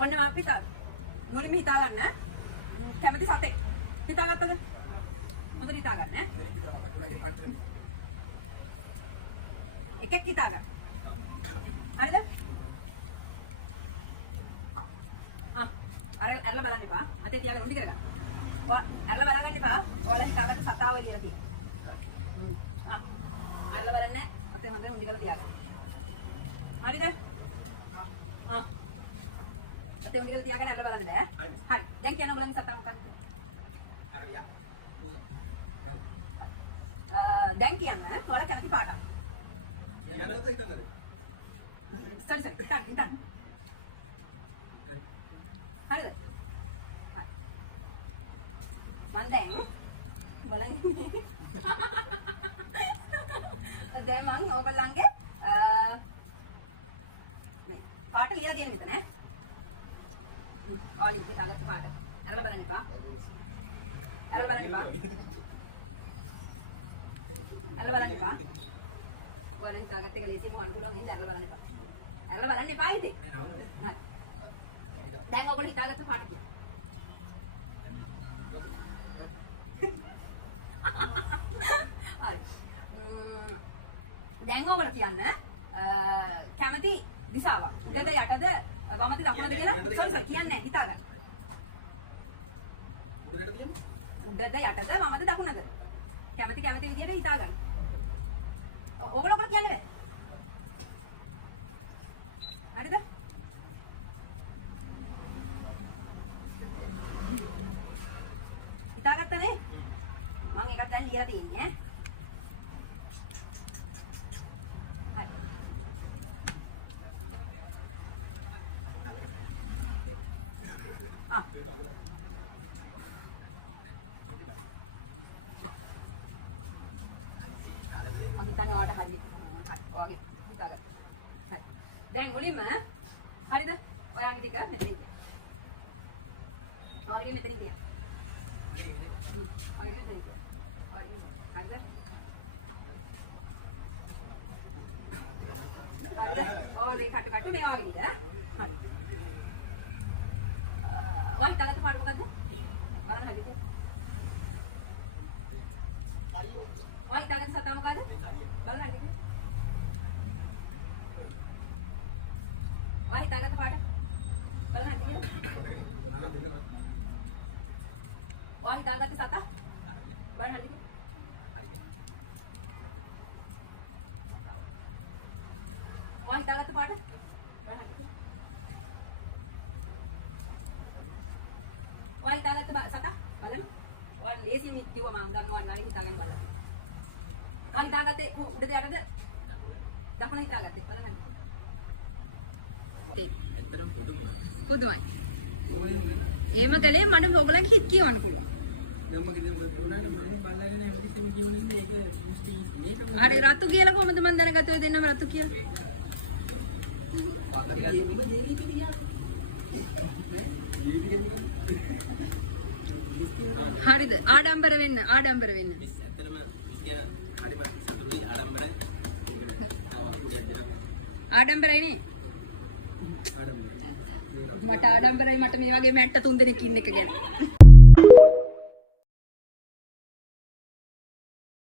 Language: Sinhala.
ඔන්න මම හිතා. මුලින්ම හිතා ගන්න. කැමති සතෙක්. හිතාගත්තද? හොඳට හිතා ගන්න ඈ. එකෙක් හිතා ගන්න. හරිද? අරලා බලන්න එපා. අතේ තියාගෙන උඩි කරගන්න. අරලා බලගන්න එපා. ඔයාලා හිතාගත්ත සතාව එළියලා තියෙනවා. අරලා බලන්න. අතේ හොඳට උඩි කරලා තියාගන්න. හරිද? අතේ උඩි කරලා තියාගෙන අරලා බලන්න බෑ. හරි. දැන් කියන්න බලන්න සතාව මොකක්ද? දැන් කියන්න ඔයාලා කැමති පාටක්. සරි හිතන්න. හරිද? මම දැන් බලන්න. දැන් මම ඔයගොල්ලන්ගේ මේ පාට ලියලා දෙන්න මෙතන ඈ. ඔයාලා හිතාගත්ත පාට. අරලා බලන්න එපා. අරලා බලන්න එපා. ඔයාලා හිතාගත්ත එක ලේසියෙන් මොහොන් පුළුවන් හින්දා අරලා බලන්න එපා. අරලා බලන්න එපා ඉතින්. හරි. දැන් ඔයගොල්ලෝ හිතාගත්ත පාට කියන්න. හරි. දැන් ඔයගොල්ලෝ කියන්න කැමති දිශාවක්. උඩද යටද වමද දකුණද කියලා සෝරි කියන්නේ හිතා ගන්න. උඩද යටද වමද දකුණද? කැමති විදියට හිතා ගන්න. ඔයගොල්ලෝ කියන්නේ බෑ. හරිද? හිතාගත්තනේ? මම එකක් දැන් ලියලා තියෙන්නේ ඈ. දැන් මුලින්ම හරිද? ඔයාගේ ටික මෙතන ඉන්න. ඔයාගේ මෙතන ඉන්න. ඔයාගේ මෙතන ඉන්න. හරිද? ඔයාගේ කටු මේ වගේ ඉන්න. හරි. ඔයා හිතාගත්ත පාඩම මොකද්ද? බලන්න හරිද? ඔයා හිතාගත්ත සතා මොකද්ද? බලන්න හරිද? ඔයා හිතාගත්ත පාඩම බලන්න හරිද? ඔයා හිතාගත්ත සතා බලන්න හරිද? ඔයා හිතාගත්ත පාඩම බලන්න හරිද? ඔයා හිතාගත්ත සතා බලන්න. ඔයා ලේසියෙන් කිව්වා මම දන්නවා නෑ හිතාගන්න බලන්න. ඔයා හිතාගත්තේ උඩද යටද? දකුණ හිතාගත්තේ බලන්න. පුදුමයි. එහෙම කලේ මට ඔයගලන් හිත කියවන්න පුළුවන්. අර රතු කියලා කොහොමද මන් දැනගත්තේ ඔය දෙන්නම රතු කියලා? හරිද? ආඩම්බර වෙන්න. ආඩම්බරයි නේ. මට ආඩම්බරයි මට මේ වගේ මැට්ට 3 දෙනෙක් ඉන්න එක ගැන.